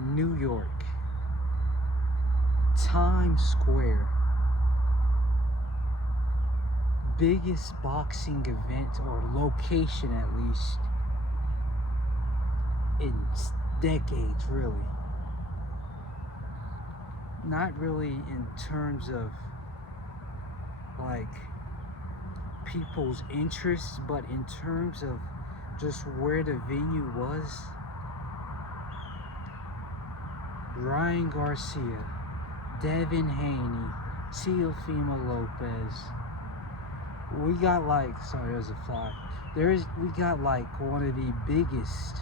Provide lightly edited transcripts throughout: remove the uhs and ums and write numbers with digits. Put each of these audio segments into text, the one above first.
New York, Times Square, biggest boxing event, or location at least, in decades, really. Not really in terms of like people's interests, but in terms of just where the venue was. Ryan Garcia, Devin Haney, Teofimo Lopez. We got like, sorry, there's a fly. We got like one of the biggest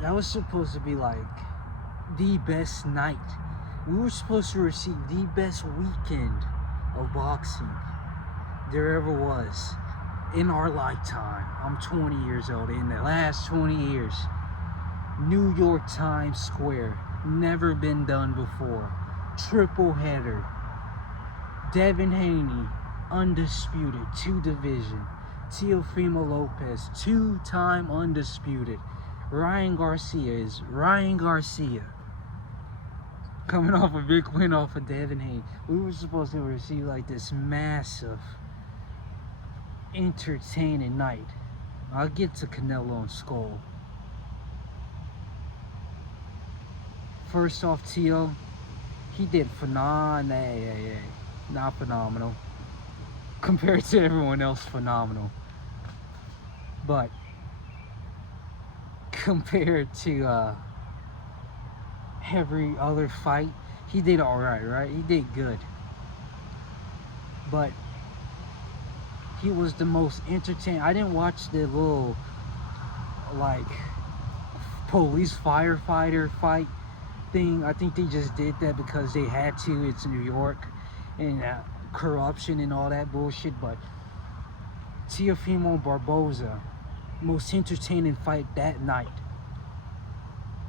that was supposed to be like the best night. We were supposed to receive the best weekend of boxing there ever was in our lifetime. I'm 20 years old. In the last 20 years, New York Times Square, never been done before. Triple header. Devin Haney, undisputed, 2 division. Teofimo Lopez, 2-time undisputed. Ryan Garcia is Ryan Garcia, coming off a big win off of Devin Haney. We were supposed to receive like this massive, entertaining night. I'll get to Canelo and Skull. First off, Teo, he did not phenomenal. Compared to everyone else, phenomenal. But compared to every other fight, he did alright, right? He did good. But he was the most entertaining. I didn't watch the little like police firefighter fight thing. I think they just did that because they had to. It's New York and corruption and all that bullshit. But Teofimo Barboza, most entertaining fight that night.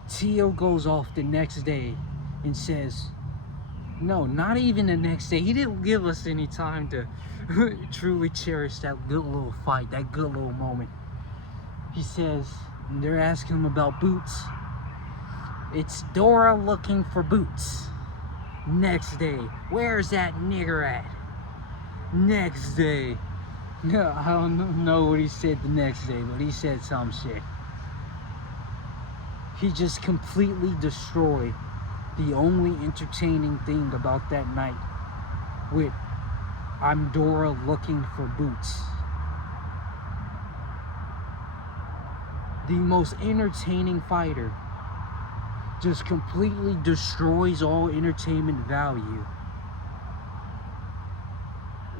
Teo goes off the next day and says, no, not even the next day. He didn't give us any time to truly cherish that good little fight, that good little moment. He says, they're asking him about boots. It's Dora looking for boots. Next day, where's that nigger at? Next day. No, I don't know what he said the next day, but he said some shit. He just completely destroyed the only entertaining thing about that night with I'm Dora looking for boots. The most entertaining fighter just completely destroys all entertainment value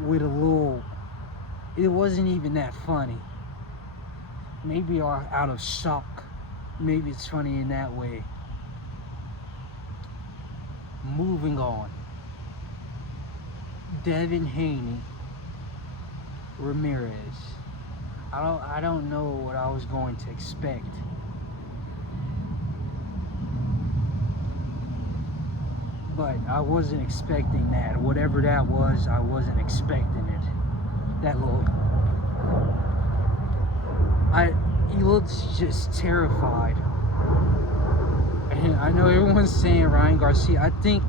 with a little, it wasn't even that funny. Maybe out of shock. Maybe it's funny in that way. Moving on. Devin Haney, Ramirez. I don't know what I was going to expect. But I wasn't expecting that. Whatever that was, I wasn't expecting it. That little, he looks just terrified. And I know everyone's saying Ryan Garcia. I think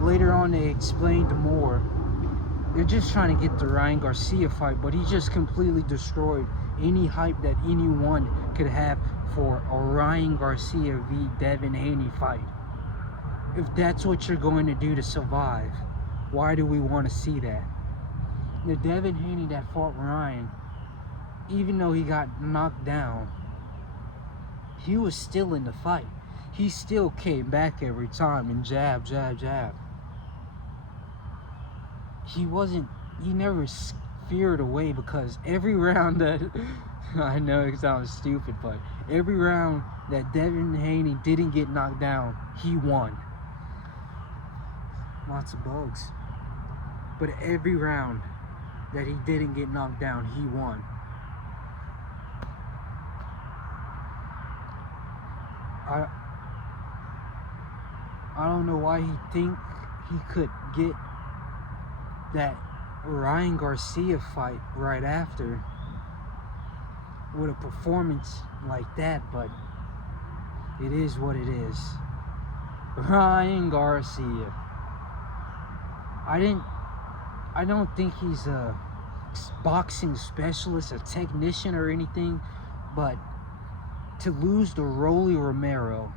later on they explained more. They're just trying to get the Ryan Garcia fight, but he just completely destroyed any hype that anyone could have for a Ryan Garcia v. Devin Haney fight. If that's what you're going to do to survive, why do we want to see that? The Devin Haney that fought Ryan, even though he got knocked down, he was still in the fight. He still came back every time and jab, jab, jab. He never feared away, because every round that, I know it sounds stupid, but every round that Devin Haney didn't get knocked down, he won. Lots of bugs. But every round that he didn't get knocked down, he won. I don't know why he think he could get that Ryan Garcia fight right after. with a performance like that, but it is what it is. Ryan Garcia. I don't think he's a boxing specialist, a technician or anything, but to lose to Rolly Romero,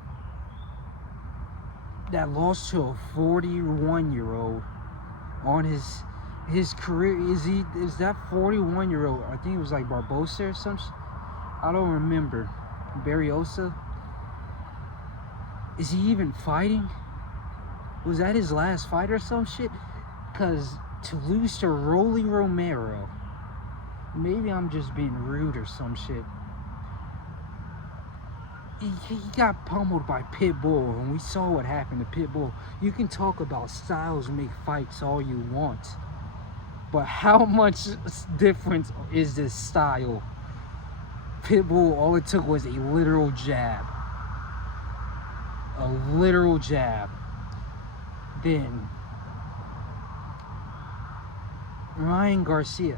that lost to a 41-year-old on his career, is that 41-year-old, I think it was like Barbosa or something, I don't remember, Barriosa, is he even fighting? Was that his last fight or some shit? Because to lose to Rolly Romero, maybe I'm just being rude or some shit. He got pummeled by Pitbull, and we saw what happened to Pitbull. You can talk about styles and make fights all you want, but how much difference is this style? Pitbull, all it took was a literal jab. A literal jab. Then Ryan Garcia,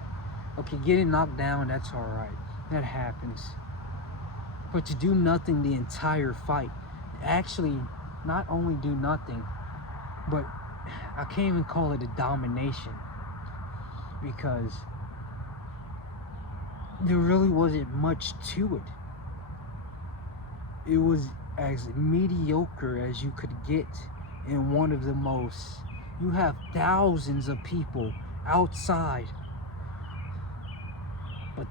okay, getting knocked down, that's alright. That happens. But to do nothing the entire fight, actually, not only do nothing, but I can't even call it a domination, because there really wasn't much to it. It was as mediocre as you could get in one of the most. You have thousands of people outside, but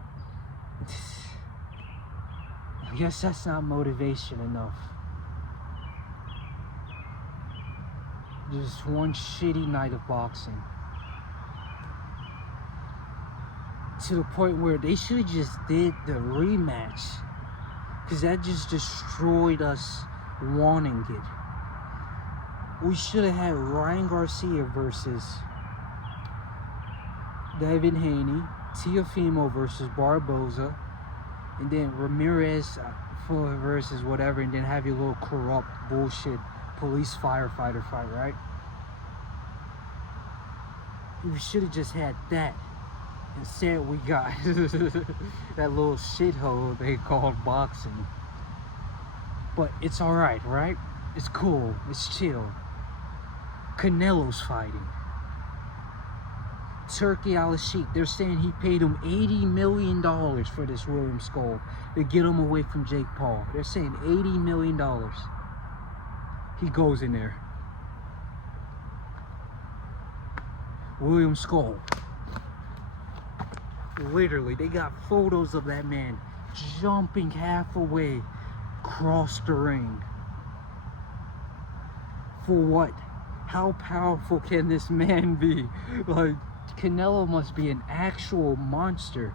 I guess that's not motivation enough. Just one shitty night of boxing. To the point where they should have just did the rematch, because that just destroyed us wanting it. We should have had Ryan Garcia versus Devin Haney, Teofimo versus Barbosa, and then Ramirez versus whatever, and then have your little corrupt bullshit police firefighter fight, right? We should have just had that. Instead, we got that little shithole they called boxing. But it's alright, right? It's cool. It's chill. Canelo's fighting. Turkey Al-Sheikh, they're saying he paid him $80 million for this William Skull to get him away from Jake Paul. They're saying $80 million. He goes in there. William Skull. Literally, they got photos of that man jumping half away across the ring. For what? How powerful can this man be? Like, Canelo must be an actual monster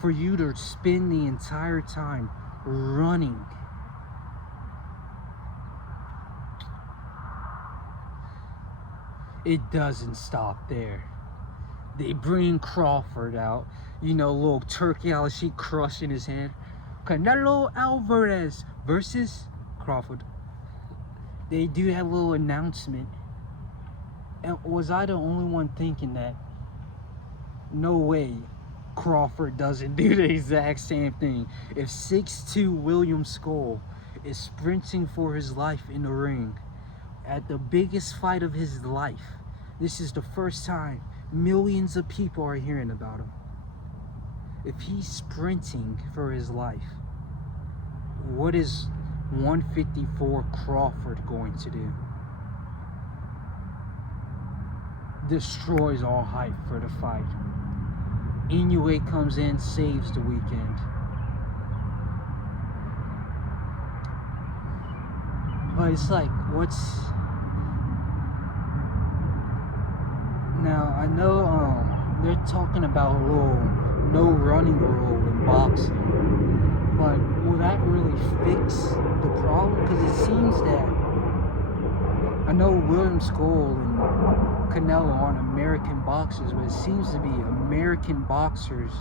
for you to spend the entire time running. It doesn't stop there. They bring Crawford out. You know, little Turkey Al-Sheikh crushing his hand. Canelo Alvarez versus Crawford. They do that little announcement. And was I the only one thinking that? No way Crawford doesn't do the exact same thing. If 6'2" William Skull is sprinting for his life in the ring at the biggest fight of his life, this is the first time millions of people are hearing about him. If he's sprinting for his life, what is 154 Crawford going to do? Destroys all hype for the fight. Inoue comes in, saves the weekend. But it's like, what's... Now, I know they're talking about a little no running rule in boxing. But will that really fix the problem? Because it seems that... I know William Skull and Canelo aren't American boxers, but it seems to be American boxers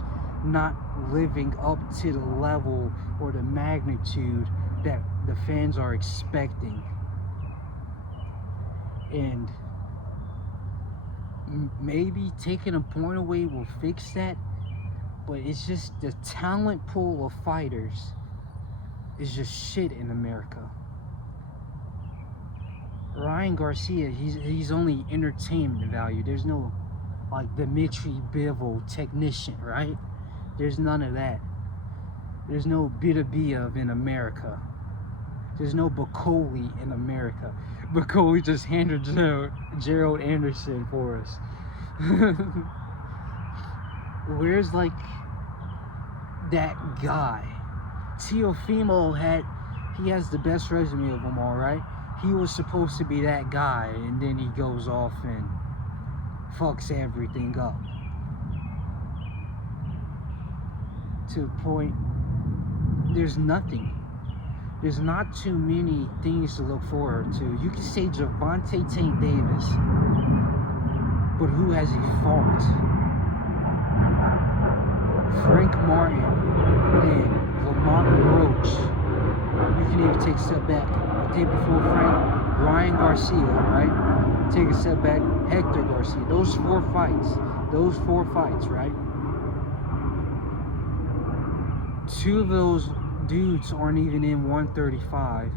not living up to the level or the magnitude that the fans are expecting. And maybe taking a point away will fix that. But it's just the talent pool of fighters is just shit in America. Ryan Garcia, he's only entertainment value. There's no like Dmitry Bivol technician, right? There's none of that. There's no Bidabiev in America. There's no Bacoli in America. Bacoli just handled Gerald Anderson for us. Where's like that guy? Teofimo he has the best resume of them all, right? He was supposed to be that guy, and then he goes off and fucks everything up. To the point, there's nothing. There's not too many things to look forward to. You can say Gervonta Tank Davis, but who has he fought? Frank Martin and Lamont Roach. You can even take a step back. The day before Frank, Ryan Garcia, right? Take a step back, Hector Garcia. Those four fights, right? Two of those dudes aren't even in 135.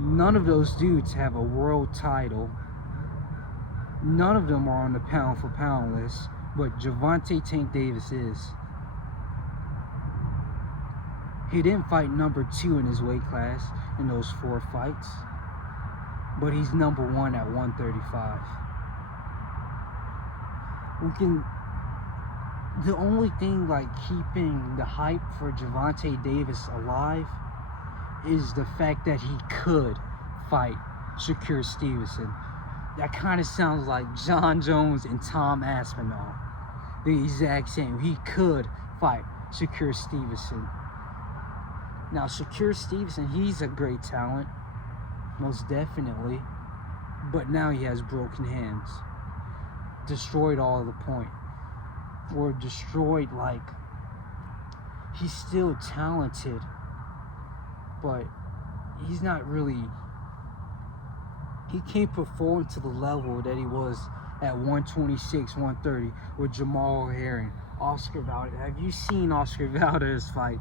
None of those dudes have a world title. None of them are on the pound for pound list, but Gervonta Tank Davis is. He didn't fight number 2 in his weight class in those 4 fights, but he's number 1 at 135. The only thing like keeping the hype for Gervonta Davis alive is the fact that he could fight Shakur Stevenson. That kind of sounds like John Jones and Tom Aspinall. The exact same. He could fight Shakur Stevenson. Now, Shakur Stevenson, he's a great talent, most definitely. But now he has broken hands. Destroyed all of the point. Or destroyed, like, he's still talented, but he's not really, he can't perform to the level that he was at 126, 130 with Jamal Herring, Oscar Valdez. Have you seen Oscar Valdez fight?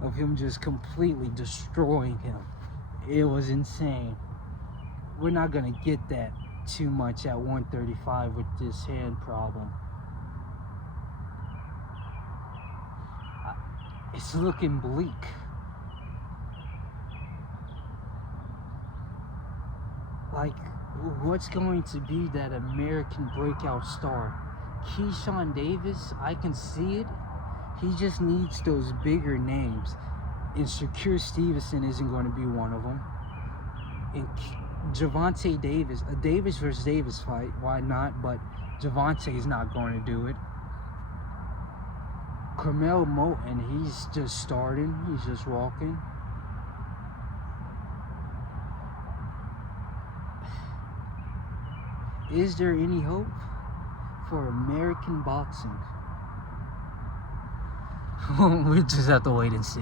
Of him just completely destroying him. It was insane. We're not gonna get that too much at 135 with this hand problem. It's looking bleak. Like, what's going to be that American breakout star? Keyshawn Davis, I can see it. He just needs those bigger names. And Shakur Stevenson isn't going to be one of them. And Gervonta Davis, a Davis versus Davis fight, why not? But Gervonta is not going to do it. Carmel Moten, he's just starting. He's just walking. Is there any hope for American boxing? We just have to wait and see.